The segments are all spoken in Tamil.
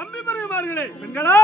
தம்பி மருமார்களே பெண்களா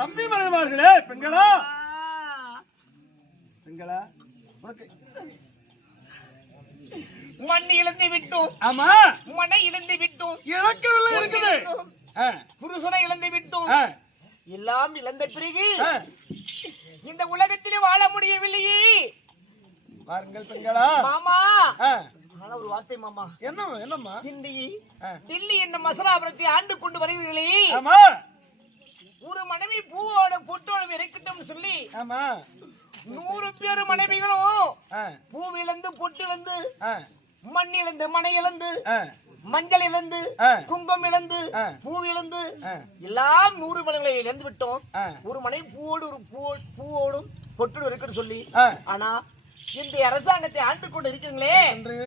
தம்பி மருமார்களே பெண்களா பெண்களா உனக்கு மண் இழந்து விட்டோம். ஆமா மனை இழந்து விட்டோம். இழக்கவில்லை இருக்குது. புருஷனை இழந்து விட்டோம். எல்லாம் இழந்த பிறகு இந்த உலகத்திலே வாழ முடியவில்லையே. பாருங்கள் பெண்களா மாமா ஆனா ஒரு வார்த்தை மாமா. என்னம்மா தில்லி என்ற மசராபுரத்தை ஆண்டு கொண்டு வருகிறீர்களே. ஆமா ஒரு மனைவி பூவோட பொட்டோட இறக்கட்டும் சொல்லி 100 பேர் மனைவிகளும் பூவிழந்து பொட்டு இழந்து மண் இழந்து மனை இழந்து மஞ்சள் இழந்து குங்குமம் இழந்து பூ இழந்து எல்லாம் 100 மனைவிகளை இழந்து விட்டோம். ஒரு மனைவி பூவோடு ஒரு பூவோடும் பொட்டு இருக்குன்னு சொல்லி. ஆனா இந்த அரசாங்கத்தை ஆண்டு கொண்டு இருக்கிறீங்களே